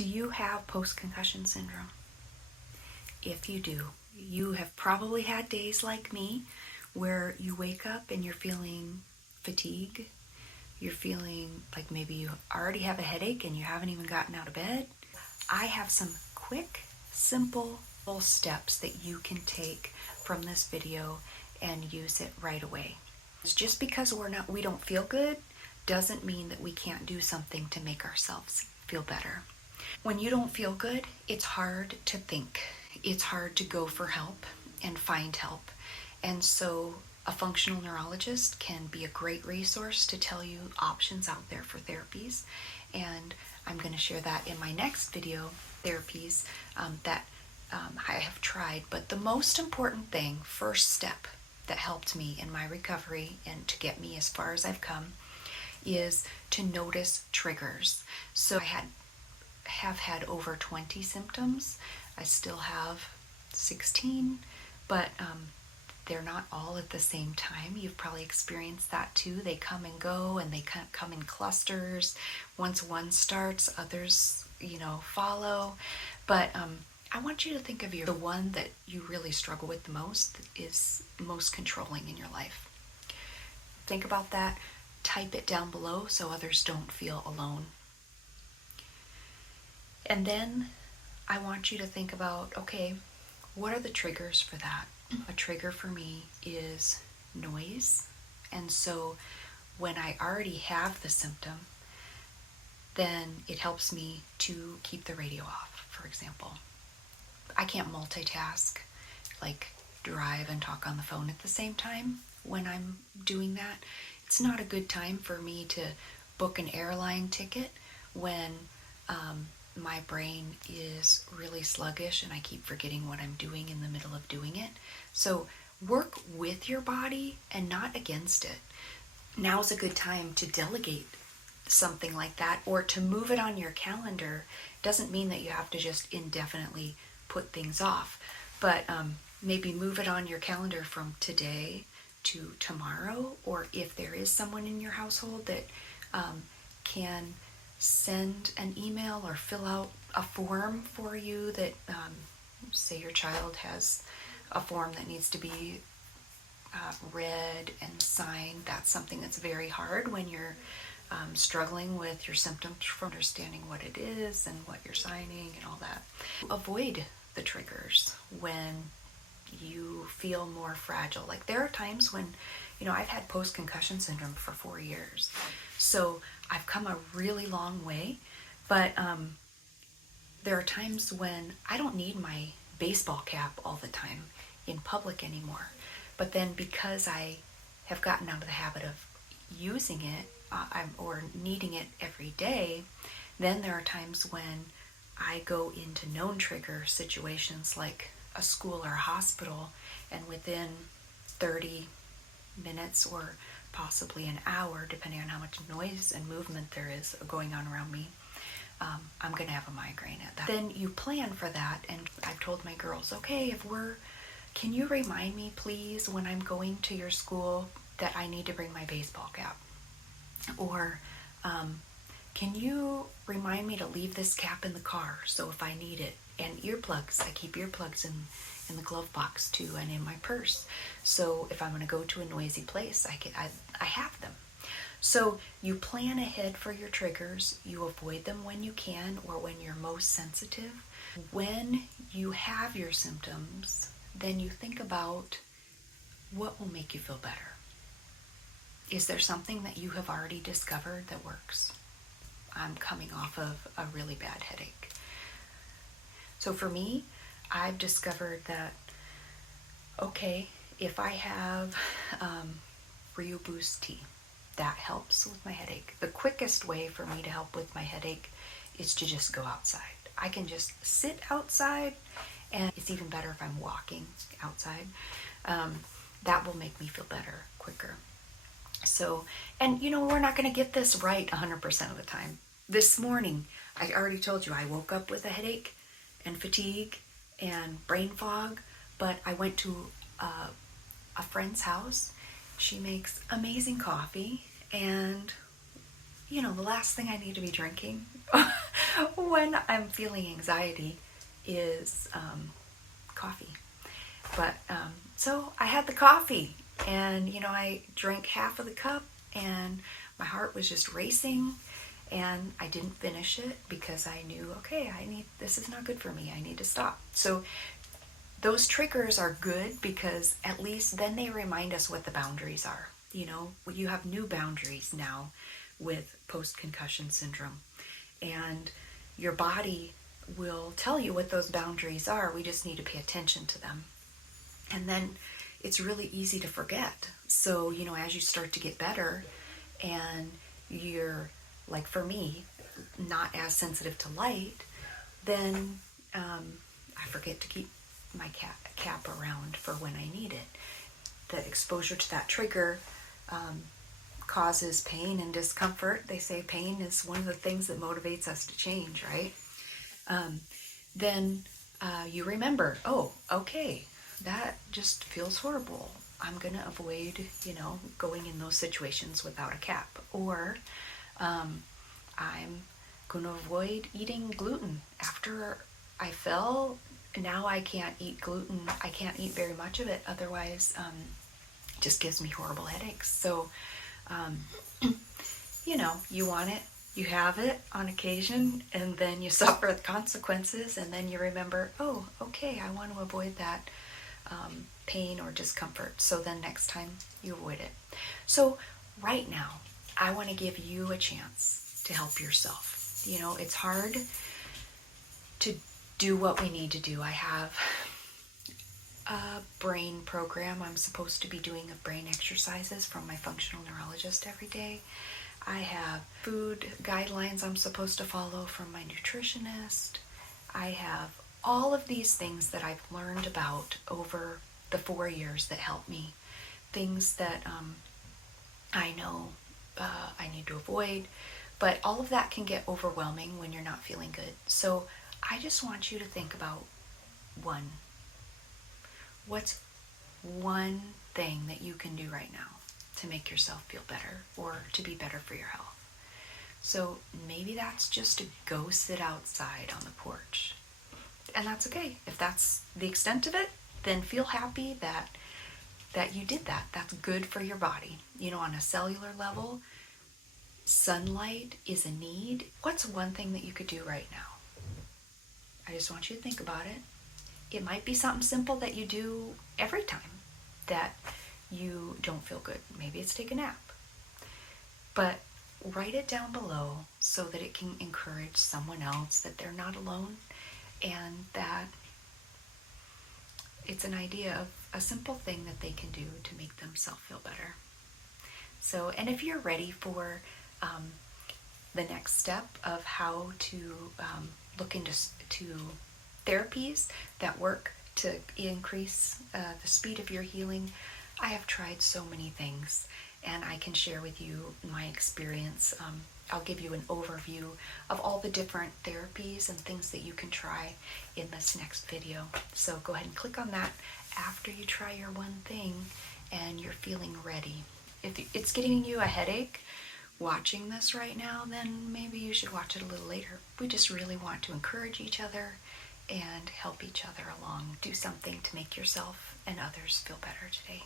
Do you have post-concussion syndrome? If you do, you have probably had days like me where you wake up and you're feeling fatigue. You're feeling like maybe you already have a headache and you haven't even gotten out of bed. I have some quick, simple steps that you can take from this video and use it right away. Just because we don't feel good doesn't mean that we can't do something to make ourselves feel better. When you don't feel good, it's hard to think. It's hard to go for help and find help. And so a functional neurologist can be a great resource to tell you options out there for therapies. And I'm going to share that in my next video, therapies that I have tried. But the most important thing, first step that helped me in my recovery and to get me as far as I've come, is to notice triggers. So I have had over 20 symptoms. I still have 16, but they're not all at the same time. You've probably experienced that too. They come and go, and they come in clusters. Once one starts, others, follow. But I want you to think of the one that you really struggle with the most, that is most controlling in your life. Think about that. Type it down below so others don't feel alone. And then I want you to think about, okay, what are the triggers for that? A trigger for me is noise. And so when I already have the symptom, then it helps me to keep the radio off, for example. I can't multitask, like drive and talk on the phone at the same time when I'm doing that. It's not a good time for me to book an airline ticket when my brain is really sluggish and I keep forgetting what I'm doing in the middle of doing it. So work with your body and not against it. Now's a good time to delegate something like that, or to move it on your calendar. Doesn't mean that you have to just indefinitely put things off, but maybe move it on your calendar from today to tomorrow, or if there is someone in your household that can send an email or fill out a form for you that, say your child has a form that needs to be read and signed. That's something that's very hard when you're struggling with your symptoms, from understanding what it is and what you're signing and all that. Avoid the triggers when you feel more fragile. Like there are times when, I've had post-concussion syndrome for 4 years. So I've come a really long way, but there are times when I don't need my baseball cap all the time in public anymore. But then because I have gotten out of the habit of using it or needing it every day, then there are times when I go into known trigger situations like a school or a hospital, and within 30 minutes or possibly an hour, depending on how much noise and movement there is going on around me, I'm going to have a migraine at that. Then you plan for that, and I've told my girls, okay, can you remind me please when I'm going to your school that I need to bring my baseball cap? Or can you remind me to leave this cap in the car so if I need it? And earplugs, I keep earplugs in the glove box too, and in my purse. So if I'm going to go to a noisy place, I have them. So you plan ahead for your triggers. You avoid them when you can, or when you're most sensitive. When you have your symptoms, then you think about what will make you feel better. Is there something that you have already discovered that works? I'm coming off of a really bad headache. So for me, I've discovered that, okay, if I have Rio Boost tea, that helps with my headache. The quickest way for me to help with my headache is to just go outside. I can just sit outside, and it's even better if I'm walking outside. That will make me feel better quicker. So, and we're not going to get this right 100% of the time. This morning, I already told you I woke up with a headache and fatigue and brain fog, but I went to a friend's house. She makes amazing coffee, and the last thing I need to be drinking when I'm feeling anxiety is coffee. But so I had the coffee, and I drank half of the cup, and my heart was just racing, and I didn't finish it because I knew, okay, this is not good for me. I need to stop. So those triggers are good because at least then they remind us what the boundaries are. You have new boundaries now with post-concussion syndrome, and your body will tell you what those boundaries are. We just need to pay attention to them. And then it's really easy to forget. So, as you start to get better and you're, like for me, not as sensitive to light, then I forget to keep my cap around for when I need it. The exposure to that trigger causes pain and discomfort. They say pain is one of the things that motivates us to change, right? Then you remember, oh, okay, that just feels horrible. I'm going to avoid, going in those situations without a cap. Or I'm going to avoid eating gluten. After I fell, now I can't eat gluten. I can't eat very much of it. Otherwise, it just gives me horrible headaches. So, you want it. You have it on occasion, and then you suffer the consequences, and then you remember, oh, okay, I want to avoid that pain or discomfort. So then next time you avoid it. So right now, I want to give you a chance to help yourself. It's hard to do what we need to do. I have a brain program. I'm supposed to be doing brain exercises from my functional neurologist every day. I have food guidelines I'm supposed to follow from my nutritionist. I have all of these things that I've learned about over the 4 years that help me. Things that I know I need to avoid. But all of that can get overwhelming when you're not feeling good. So I just want you to think about what's one thing that you can do right now to make yourself feel better or to be better for your health. So maybe that's just to go sit outside on the porch. And that's okay. If that's the extent of it, then feel happy that you did that. That's good for your body. On a cellular level, sunlight is a need. What's one thing that you could do right now? I just want you to think about it. It might be something simple that you do every time that you don't feel good. Maybe it's take a nap. But write it down below so that it can encourage someone else that they're not alone, and that it's an idea of a simple thing that they can do to make themselves feel better. So, and if you're ready for the next step of how to look into therapies that work to increase the speed of your healing, I have tried so many things, and I can share with you my experience. I'll give you an overview of all the different therapies and things that you can try in this next video. So go ahead and click on that after you try your one thing and you're feeling ready. If it's giving you a headache watching this right now, then maybe you should watch it a little later. We just really want to encourage each other and help each other along. Do something to make yourself and others feel better today.